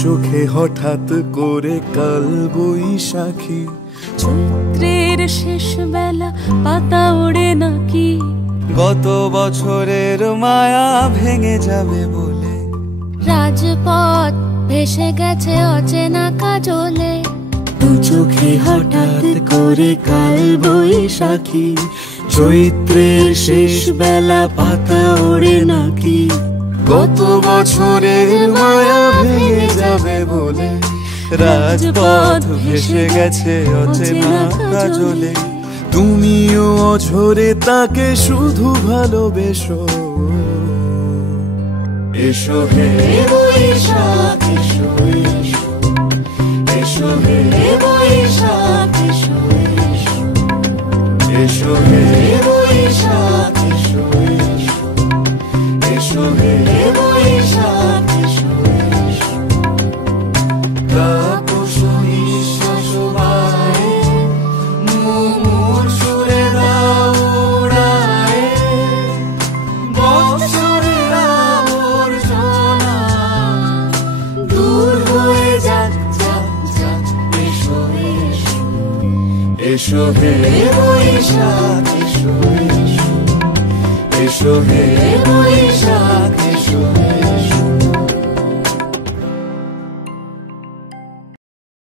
চোখে হঠাৎ করে কাল বৈশাখী, চৈত্রের শেষ বেলা পাতা ওড়ে নাকি, গত বছরের মায়া ভেঙে যাবে বলে, রাজপথ ভেসে গেছে অচেনা কাজলে। দু চোখে হঠাৎ করে কাল বৈশাখী, চৈত্রের শেষ বেলা পাতা ওড়ে নাকি, গত বছরের মায়া ভেঙে যাবে বলে, রাজপথ ভেসে গেছে অচেনা কাজলে। তুমিও অঝরে তাকে শুধু ভালোবেসো, এসো হে বৈশাখ এসো এসো, এসো হে বৈশাখ এসো এসো, এসো হে বৈশাখ এসো এসো, এসো হে বৈশাখ এসো এসো। তাপস নিঃশ্বাস বায়ে, মুমুর সুরে দাও উড়ায়ে, বৎসরের আবর্জনা দূর হয়ে যাক যাক যাক, এসো এসো, এসো হে বৈশাখ এসো এসো, এসো হে বৈশাখ এসো।